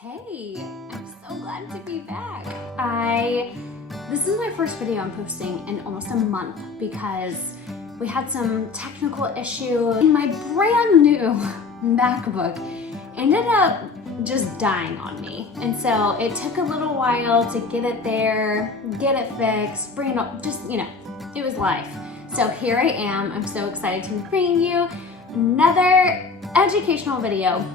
Hey, I'm so glad to be back. This is my first video I'm posting in almost a month because we had some technical issue and my brand new MacBook ended up just dying on me. And so it took a little while to get it there, get it fixed, bring it up, just, it was life. So here I am. I'm so excited to be bringing you another educational video.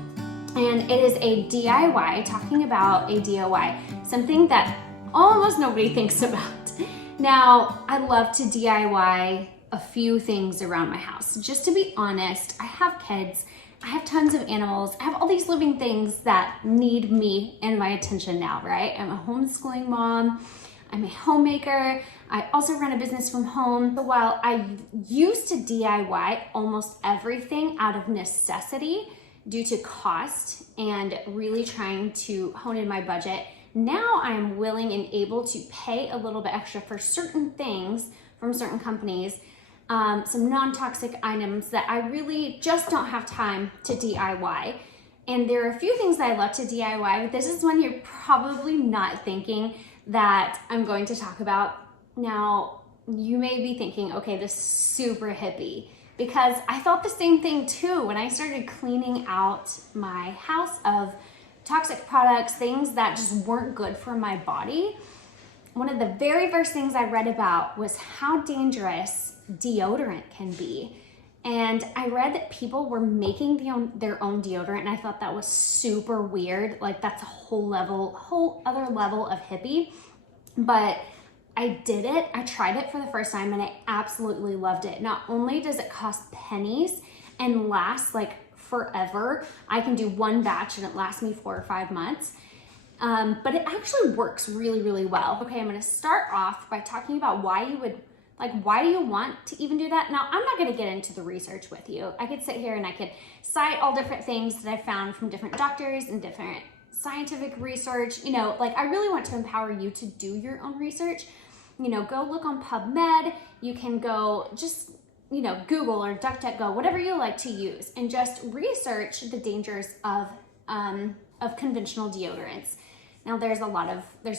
And it is a DIY, talking about a DIY, something that almost nobody thinks about. Now, I love to DIY a few things around my house. Just to be honest, I have kids, I have tons of animals, I have all these living things that need me and my attention now, right? I'm a homeschooling mom, I'm a homemaker, I also run a business from home. So while I used to DIY almost everything out of necessity, due to cost and really trying to hone in my budget, now I am willing and able to pay a little bit extra for certain things from certain companies, some non-toxic items that I really just don't have time to DIY. And there are a few things that I love to DIY, but this is one you're probably not thinking that I'm going to talk about. Now, you may be thinking, okay, this is super hippie. Because I thought the same thing too when I started cleaning out my house of toxic products, things that just weren't good for my body. One of the very first things I read about was how dangerous deodorant can be. And I read that people were making their own deodorant, and I thought that was super weird. Like, that's a whole other level of hippie. But I did it, I tried it for the first time, and I absolutely loved it. Not only does it cost pennies and last like forever, I can do one batch and it lasts me 4 or 5 months, but it actually works really, really well. Okay, I'm gonna start off by talking about why do you want to even do that? Now, I'm not gonna get into the research with you. I could sit here and I could cite all different things that I found from different doctors and different scientific research. I really want to empower you to do your own research. Go look on PubMed. You can go just, Google or DuckDuckGo, whatever you like to use, and just research the dangers of conventional deodorants. Now, there's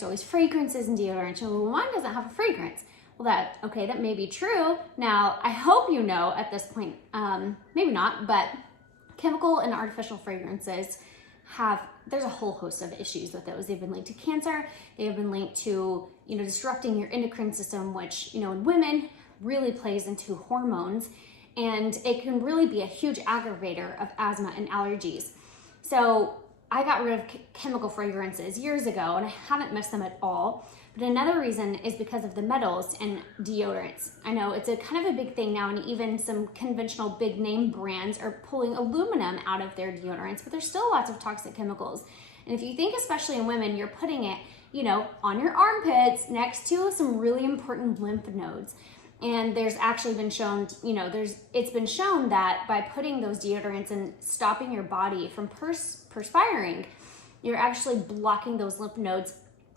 always fragrances in deodorants. Well, mine doesn't have a fragrance. Well, that may be true. Now, I hope you know at this point, maybe not, but chemical and artificial fragrances there's a whole host of issues with those. They've been linked to cancer. They have been linked to, disrupting your endocrine system, which, in women really plays into hormones. And it can really be a huge aggravator of asthma and allergies. So I got rid of chemical fragrances years ago, and I haven't missed them at all. But another reason is because of the metals in deodorants. I know it's a kind of a big thing now, and even some conventional big name brands are pulling aluminum out of their deodorants, but there's still lots of toxic chemicals. And if you think, especially in women, you're putting it, on your armpits next to some really important lymph nodes. And there's actually been shown, it's been shown that by putting those deodorants and stopping your body from perspiring, you're actually blocking those lymph nodes,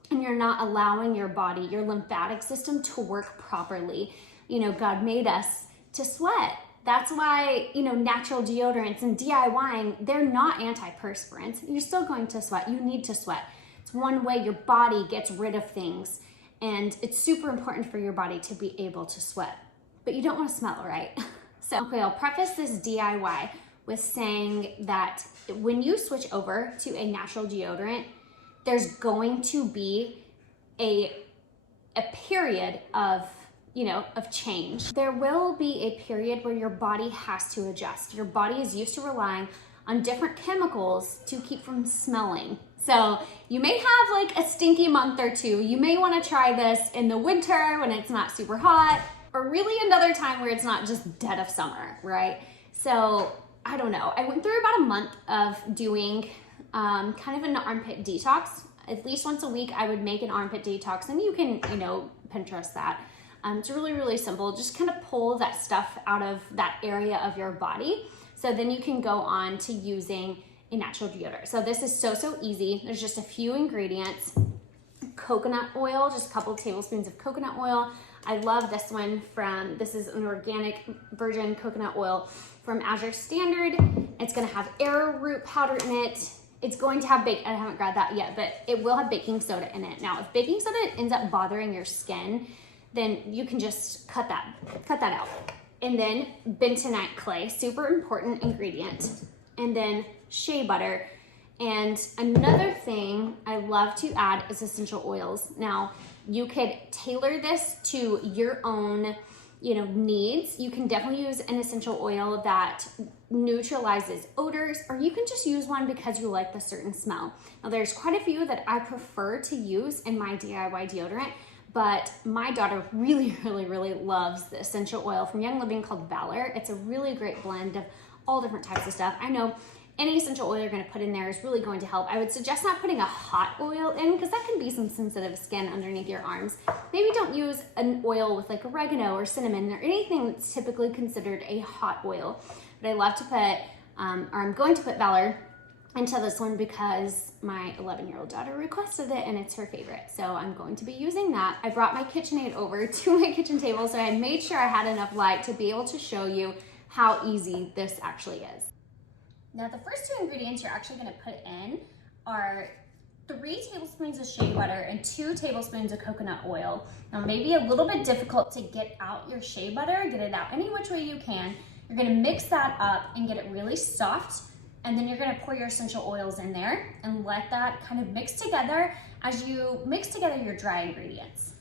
and you're not allowing your body, your lymphatic system, to work properly. God made us to sweat. That's why, natural deodorants and DIYing, they're not antiperspirants. You're still going to sweat. You need to sweat. It's one way your body gets rid of things, and it's super important for your body to be able to sweat. But you don't want to smell, right? Okay, I'll preface this DIY with saying that when you switch over to a natural deodorant, there's going to be a period of change. There will be a period where your body has to adjust. Your body is used to relying on different chemicals to keep from smelling. So you may have a stinky month or two. You may want to try this in the winter when it's not super hot, or really another time where it's not just dead of summer, right? So I don't know. I went through about a month of doing kind of an armpit detox. At least once a week, I would make an armpit detox, and you can, Pinterest that. It's really, really simple. Just kind of pull that stuff out of that area of your body. So then you can go on to using a natural deodorant. So this is so easy. There's just a few ingredients. Coconut oil, just a couple of tablespoons of coconut oil. I love this one this is an organic virgin coconut oil from Azure Standard. It's gonna have arrowroot powder in it. it's going to have I haven't grabbed that yet, but it will have baking soda in it. Now, if baking soda ends up bothering your skin, then you can just cut that out. And then bentonite clay, super important ingredient. And then shea butter. And another thing I love to add is essential oils. Now, you could tailor this to your own, needs. You can definitely use an essential oil that neutralizes odors, or you can just use one because you like the certain smell. Now, there's quite a few that I prefer to use in my DIY deodorant, but my daughter really, really, really loves the essential oil from Young Living called Valor. It's a really great blend of all different types of stuff. I know any essential oil you're going to put in there is really going to help. I would suggest not putting a hot oil in because that can be some sensitive skin underneath your arms. Maybe don't use an oil with like oregano or cinnamon or anything that's typically considered a hot oil. But I love to put, or I'm going to put Valor into this one because my 11-year-old daughter requested it and it's her favorite. So I'm going to be using that. I brought my KitchenAid over to my kitchen table, so I made sure I had enough light to be able to show you how easy this actually is. Now, the first 2 ingredients you're actually going to put in are 3 tablespoons of shea butter and 2 tablespoons of coconut oil. Now, maybe a little bit difficult to get out your shea butter, get it out any which way you can. You're going to mix that up and get it really soft, and then you're going to pour your essential oils in there and let that kind of mix together as you mix together your dry ingredients.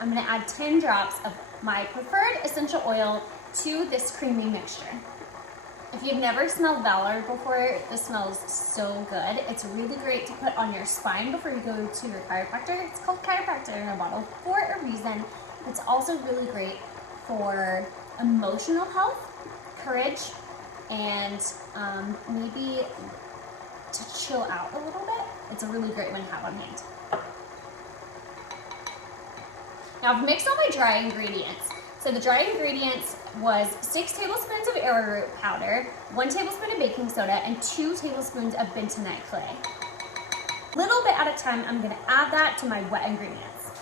I'm going to add 10 drops of my preferred essential oil to this creamy mixture. If you've never smelled Valor before, this smells so good. It's really great to put on your spine before you go to your chiropractor. It's called chiropractor in a bottle for a reason. It's also really great for emotional health, courage, and maybe to chill out a little bit. It's a really great one to have on hand. Now I've mixed all my dry ingredients. So the dry ingredients was 6 tablespoons of Arrowroot powder, 1 tablespoon of baking soda, and 2 tablespoons of bentonite clay. A little bit at a time, I'm gonna add that to my wet ingredients.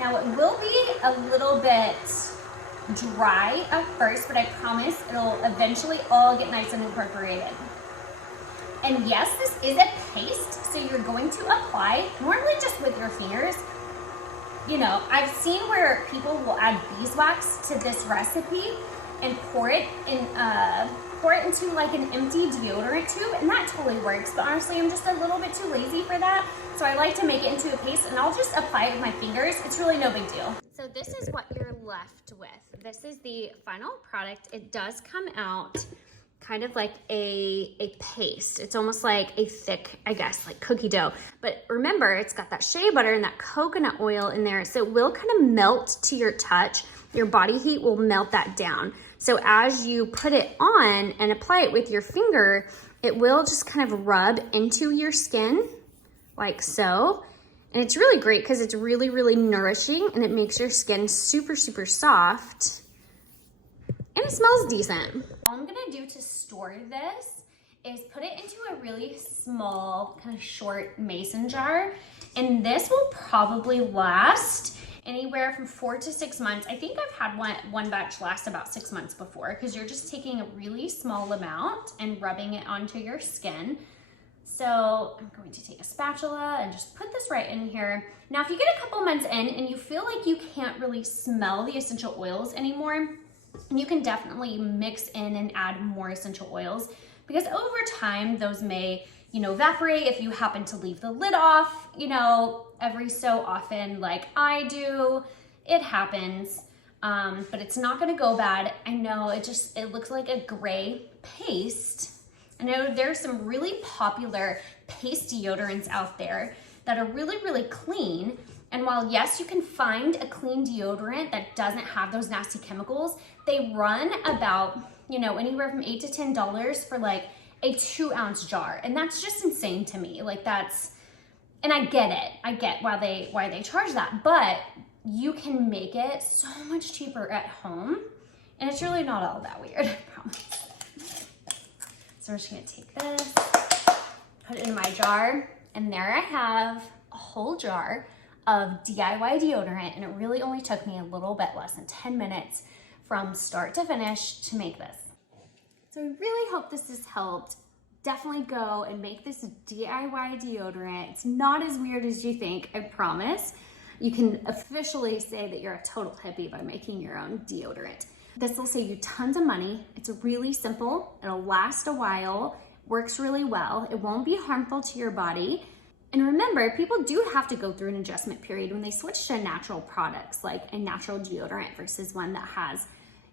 Now it will be a little bit dry at first, but I promise it'll eventually all get nice and incorporated. And yes, this is a paste, so you're going to apply normally just with your fingers. I've seen where people will add beeswax to this recipe and pour it into like an empty deodorant tube, and that totally works. But honestly, I'm just a little bit too lazy for that, so I like to make it into a paste, and I'll just apply it with my fingers. It's really no big deal. So this is what you're left with. This is the final product. It does come out kind of like a paste. It's almost like a thick, I guess, like cookie dough. But remember, it's got that shea butter and that coconut oil in there, so it will kind of melt to your touch. Your body heat will melt that down. So as you put it on and apply it with your finger, it will just kind of rub into your skin like so. And it's really great because it's really, really nourishing, and it makes your skin super, super soft. And it smells decent. All I'm gonna do to store this is put it into a really small, kind of short mason jar. And this will probably last anywhere from 4 to 6 months. I think I've had one batch last about 6 months before, because you're just taking a really small amount and rubbing it onto your skin. So I'm going to take a spatula and just put this right in here. Now, if you get a couple months in and you feel like you can't really smell the essential oils anymore, you can definitely mix in and add more essential oils, because over time those may, evaporate if you happen to leave the lid off, every so often, like I do. It happens, but it's not gonna go bad. I know it looks like a gray paste. I know there's some really popular paste deodorants out there that are really, really clean, And while yes, you can find a clean deodorant that doesn't have those nasty chemicals, they run about, you know, anywhere from $8 to $10 for like a 2-ounce jar. And that's just insane to me. Like that's, and I get it. I get why they charge that, but you can make it so much cheaper at home. And it's really not all that weird, I promise. So I'm just gonna take this, put it in my jar, and there I have a whole jar of DIY deodorant, and it really only took me a little bit less than 10 minutes from start to finish to make this. So I really hope this has helped. Definitely go and make this DIY deodorant. It's not as weird as you think, I promise. You can officially say that you're a total hippie by making your own deodorant. This will save you tons of money. It's really simple. It'll last a while, works really well. It won't be harmful to your body. And remember, people do have to go through an adjustment period when they switch to natural products, like a natural deodorant versus one that has,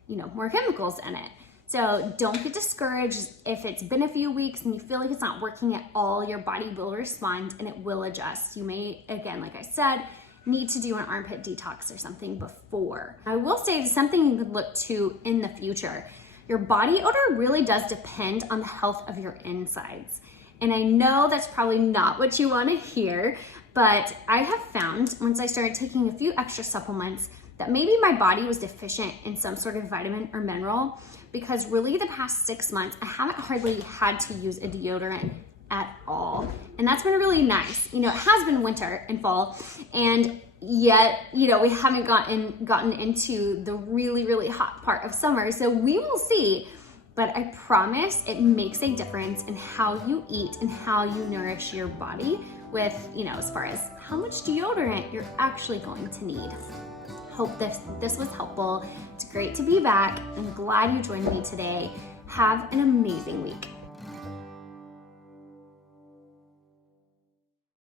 you know, more chemicals in it. So don't get discouraged if it's been a few weeks and you feel like it's not working at all. Your body will respond and it will adjust. You may, again, like I said, need to do an armpit detox or something before. I will say something you could look to in the future. Your body odor really does depend on the health of your insides. And I know that's probably not what you want to hear, but I have found once I started taking a few extra supplements that maybe my body was deficient in some sort of vitamin or mineral, because really the past 6 months, I haven't hardly had to use a deodorant at all. And that's been really nice. You know, it has been winter and fall, and yet, you know, we haven't gotten into the really, really hot part of summer. So we will see. But I promise it makes a difference in how you eat and how you nourish your body with, you know, as far as how much deodorant you're actually going to need. Hope this was helpful. It's great to be back. I'm glad you joined me today. Have an amazing week.